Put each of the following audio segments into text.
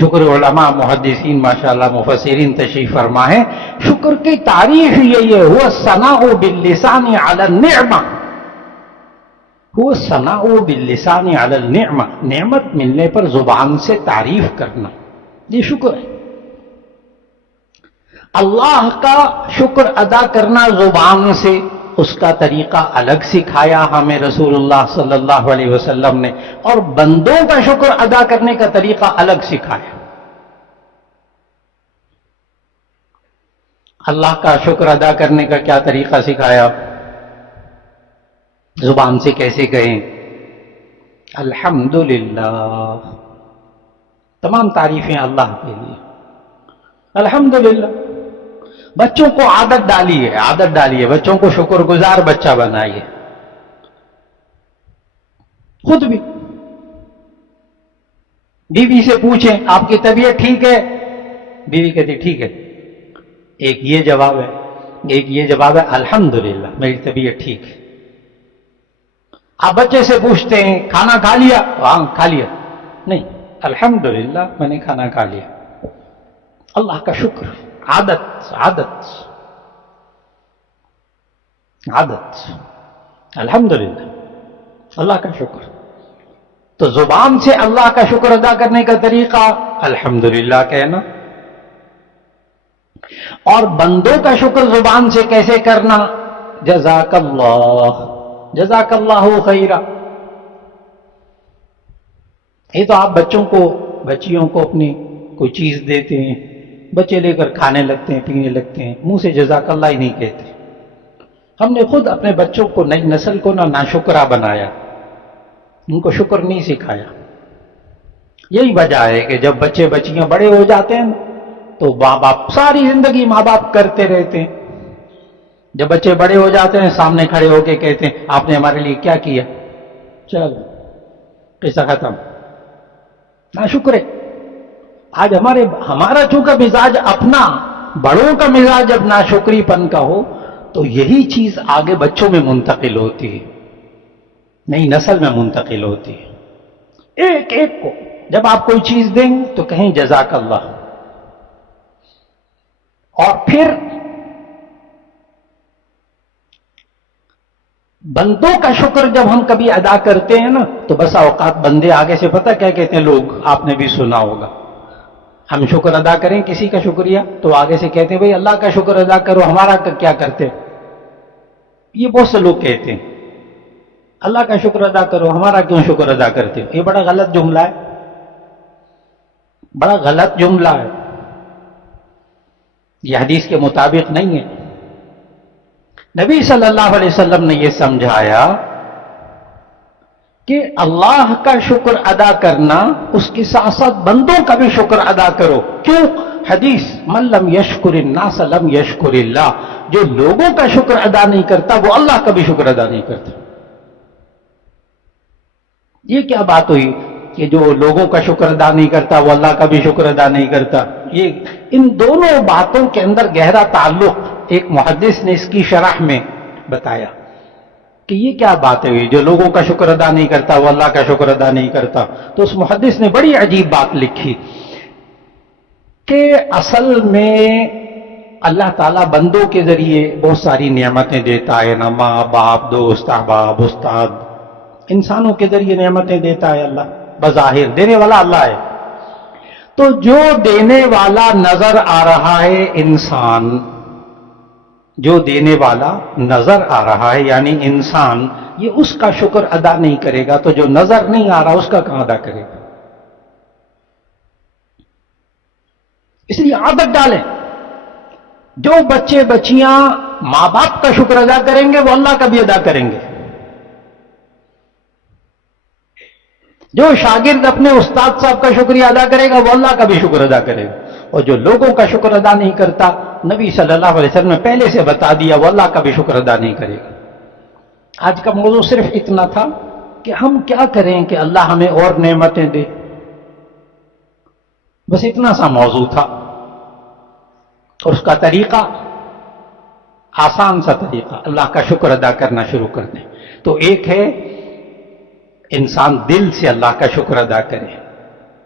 شکر علماء محدثین ماشاءاللہ مفسرین تشریف فرما ہے، شکر کی تعریف یہی ہے، هو الثناء باللسان علی النعمہ، هو الثناء باللسان علی النعمہ، نعمت ملنے پر زبان سے تعریف کرنا، یہ شکر ہے۔ اللہ کا شکر ادا کرنا زبان سے، اس کا طریقہ الگ سکھایا ہمیں رسول اللہ صلی اللہ علیہ وسلم نے، اور بندوں کا شکر ادا کرنے کا طریقہ الگ سکھایا۔ اللہ کا شکر ادا کرنے کا کیا طریقہ سکھایا؟ زبان سے کیسے کہیں؟ الحمدللہ، تمام تعریفیں اللہ کے لیے، الحمدللہ۔ بچوں کو عادت ڈالیے، بچوں کو شکر گزار بچہ بنائیے، خود بھی۔ بیوی سے پوچھیں آپ کی طبیعت ٹھیک ہے؟ بیوی کہتی ٹھیک ہے، ایک یہ جواب ہے الحمدللہ میری طبیعت ٹھیک ہے۔ آپ بچے سے پوچھتے ہیں کھانا کھا لیا؟ ہاں کھا لیا، نہیں الحمدللہ میں نے کھانا کھا لیا۔ اللہ کا شکر، عادت، الحمدللہ، اللہ کا شکر۔ تو زبان سے اللہ کا شکر ادا کرنے کا طریقہ الحمدللہ کہنا، اور بندوں کا شکر زبان سے کیسے کرنا؟ جزاک اللہ خیرا۔ یہ تو آپ بچیوں کو اپنی کوئی چیز دیتے ہیں، بچے لے کر کھانے لگتے ہیں، پینے لگتے ہیں، منہ سے جزاک اللہ ہی نہیں کہتے۔ ہم نے خود اپنے بچوں کو، نئی نسل کو ناشکرا بنایا، ان کو شکر نہیں سکھایا۔ یہی وجہ ہے کہ جب بچے بچیاں بڑے ہو جاتے ہیں تو ماں باپ ساری زندگی ماں باپ کرتے رہتے ہیں، جب بچے بڑے ہو جاتے ہیں سامنے کھڑے ہو کے کہتے ہیں آپ نے ہمارے لیے کیا کیا؟ چل قصہ ختم، ناشکر ہے۔ آج ہمارا چونکہ مزاج اپنا، بڑوں کا مزاج جب ناشکری پن کا ہو تو یہی چیز آگے بچوں میں منتقل ہوتی ہے، نئی نسل میں منتقل ہوتی ہے۔ ایک کو جب آپ کوئی چیز دیں تو کہیں جزاک اللہ، اور پھر بندوں کا شکر جب ہم کبھی ادا کرتے ہیں نا تو بس اوقات بندے آگے سے پتہ کیا کہتے ہیں، لوگ آپ نے بھی سنا ہوگا، ہم شکر ادا کریں کسی کا شکریہ تو آگے سے کہتے ہیں بھئی اللہ کا شکر ادا کرو، ہمارا کیا کرتے؟ یہ بہت سے لوگ کہتے ہیں اللہ کا شکر ادا کرو، ہمارا کیوں شکر ادا کرتے؟ یہ بڑا غلط جملہ ہے، بڑا غلط جملہ ہے، یہ حدیث کے مطابق نہیں ہے۔ نبی صلی اللہ علیہ وسلم نے یہ سمجھایا کہ اللہ کا شکر ادا کرنا، اس کے ساتھ ساتھ بندوں کا بھی شکر ادا کرو۔ کیوں؟ حدیث من لم یشکر الناس لم یشکر اللہ، جو لوگوں کا شکر ادا نہیں کرتا وہ اللہ کا بھی شکر ادا نہیں کرتا۔ یہ کیا بات ہوئی کہ جو لوگوں کا شکر ادا نہیں کرتا وہ اللہ کا بھی شکر ادا نہیں کرتا؟ یہ ان دونوں باتوں کے اندر گہرا تعلق ایک محدث نے اس کی شرح میں بتایا کہ یہ کیا بات ہوئی، جو لوگوں کا شکر ادا نہیں کرتا وہ اللہ کا شکر ادا نہیں کرتا۔ تو اس محدث نے بڑی عجیب بات لکھی کہ اصل میں اللہ تعالیٰ بندوں کے ذریعے بہت ساری نعمتیں دیتا ہے نا، ماں باپ، دوست احباب، استاد، انسانوں کے ذریعے نعمتیں دیتا ہے اللہ، بظاہر دینے والا اللہ ہے۔ تو جو دینے والا نظر آ رہا ہے انسان، جو دینے والا نظر آ رہا ہے یعنی انسان، یہ اس کا شکر ادا نہیں کرے گا تو جو نظر نہیں آ رہا اس کا کہاں ادا کرے گا؟ اس لیے عادت ڈالیں، جو بچے بچیاں ماں باپ کا شکر ادا کریں گے وہ اللہ کا بھی ادا کریں گے، جو شاگرد اپنے استاد صاحب کا شکریہ ادا کرے گا وہ اللہ کا بھی شکر ادا کرے گا، اور جو لوگوں کا شکر ادا نہیں کرتا، نبی صلی اللہ علیہ وسلم نے پہلے سے بتا دیا وہ اللہ کا بھی شکر ادا نہیں کرے گا۔ آج کا موضوع صرف اتنا تھا کہ ہم کیا کریں کہ اللہ ہمیں اور نعمتیں دے، بس اتنا سا موضوع تھا، اور اس کا طریقہ آسان سا طریقہ، اللہ کا شکر ادا کرنا شروع کر دیں۔ تو ایک ہے انسان دل سے اللہ کا شکر ادا کرے،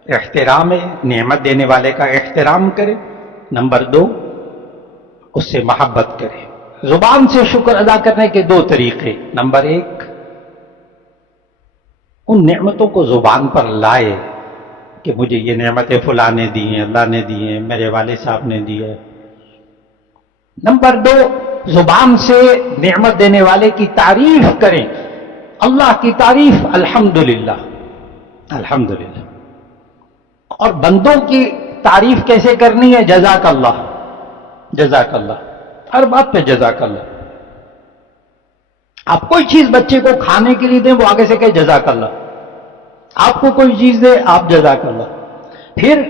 احترام ہے، نعمت دینے والے کا احترام کرے۔ نمبر 2، اس سے محبت کرے۔ زبان سے شکر ادا کرنے کے 2 طریقے۔ نمبر 1، ان نعمتوں کو زبان پر لائے کہ مجھے یہ نعمتیں فلاں نے دی ہیں، اللہ نے دی ہیں، میرے والد صاحب نے دی ہے۔ نمبر 2، زبان سے نعمت دینے والے کی تعریف کریں، اللہ کی تعریف، الحمدللہ الحمدللہ۔ اور بندوں کی تعریف کیسے کرنی ہے؟ جزاک اللہ جزاک اللہ، ہر بات پہ جزاک اللہ۔ آپ کوئی چیز بچے کو کھانے کے لیے دیں، وہ آگے سے کہے جزاک اللہ۔ آپ کو کوئی چیز دے، آپ جزاک اللہ۔ پھر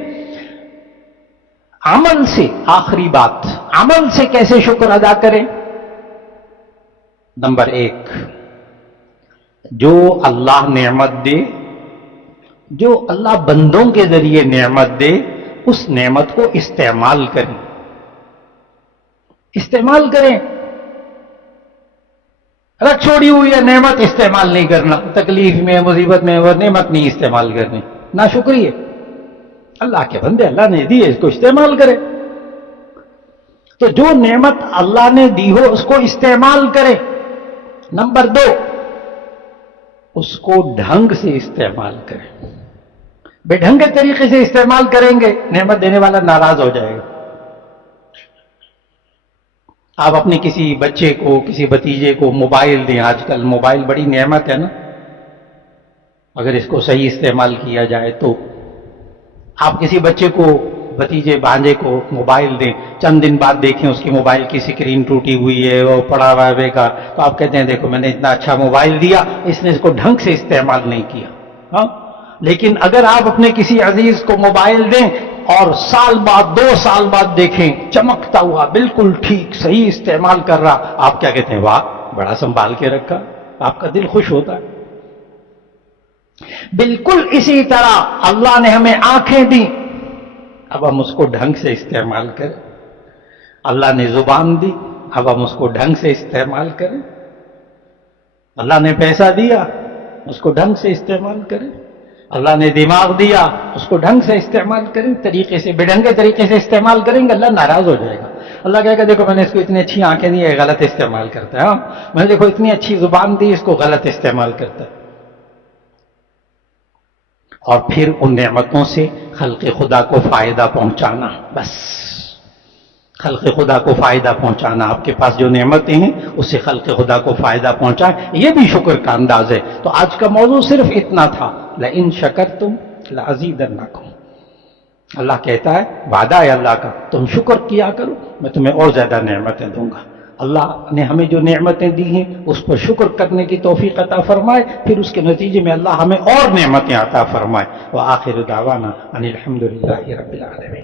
عمل سے، آخری بات، عمل سے کیسے شکر ادا کریں؟ نمبر 1، جو اللہ نعمت دے، جو اللہ بندوں کے ذریعے نعمت دے، اس نعمت کو استعمال کریں، استعمال کریں۔ رکھ چھوڑی ہوئی ہے نعمت، استعمال نہیں کرنا، تکلیف میں، مصیبت میں وہ نعمت نہیں استعمال کرنی، ناشکری ہے۔ اللہ کے بندے، اللہ نے دی ہے، اس کو استعمال کرے۔ تو جو نعمت اللہ نے دی ہو اس کو استعمال کرے۔ نمبر 2، اس کو ڈھنگ سے استعمال کریں۔ بے ڈھنگے طریقے سے استعمال کریں گے، نعمت دینے والا ناراض ہو جائے گا۔ آپ اپنے کسی بچے کو، کسی بھتیجے کو موبائل دیں، آج کل موبائل بڑی نعمت ہے نا، اگر اس کو صحیح استعمال کیا جائے تو۔ آپ کسی بچے کو، بھتیجے بھانجے کو موبائل دیں، چند دن بعد دیکھیں اس کی موبائل کی سکرین ٹوٹی ہوئی ہے، وہ پڑا ہوا ہے بیکار، تو آپ کہتے ہیں دیکھو میں نے اتنا اچھا موبائل دیا، اس نے اس کو ڈھنگ سے استعمال نہیں کیا۔ ہاں، لیکن اگر آپ اپنے کسی عزیز کو موبائل دیں اور سال بعد، 2 سال بعد دیکھیں چمکتا ہوا، بالکل ٹھیک صحیح استعمال کر رہا، آپ کیا کہتے ہیں؟ واہ، بڑا سنبھال کے رکھا، آپ کا دل خوش ہوتا ہے۔ بالکل اسی طرح اللہ نے ہمیں آنکھیں دی، اب ہم اس کو ڈھنگ سے استعمال کریں۔ اللہ نے زبان دی، اب ہم اس کو ڈھنگ سے استعمال کریں۔ اللہ نے پیسہ دیا، اس کو ڈھنگ سے استعمال کریں۔ اللہ نے دماغ دیا، اس کو ڈھنگ سے استعمال کریں، طریقے سے، بے ڈھنگے طریقے سے استعمال کریں گے اللہ ناراض ہو جائے گا۔ اللہ کہے گا دیکھو میں نے اس کو اتنی اچھی آنکھیں دی ہے، غلط استعمال کرتا ہے۔ ہاں، میں نے دیکھو اتنی اچھی زبان دی، اس کو غلط استعمال کرتا ہے۔ اور پھر ان نعمتوں سے خلق خدا کو فائدہ پہنچانا، بس خلق خدا کو فائدہ پہنچانا۔ آپ کے پاس جو نعمتیں ہیں اس سے خلق خدا کو فائدہ پہنچائیں، یہ بھی شکر کا انداز ہے۔ تو آج کا موضوع صرف اتنا تھا، لئن شکرتم لازیدنکم۔ اللہ کہتا ہے، وعدہ ہے اللہ کا، تم شکر کیا کرو میں تمہیں اور زیادہ نعمتیں دوں گا۔ اللہ نے ہمیں جو نعمتیں دی ہیں اس پر شکر کرنے کی توفیق عطا فرمائے، پھر اس کے نتیجے میں اللہ ہمیں اور نعمتیں عطا فرمائے۔ وآخر دعوانا ان الحمد للہ رب العالمین۔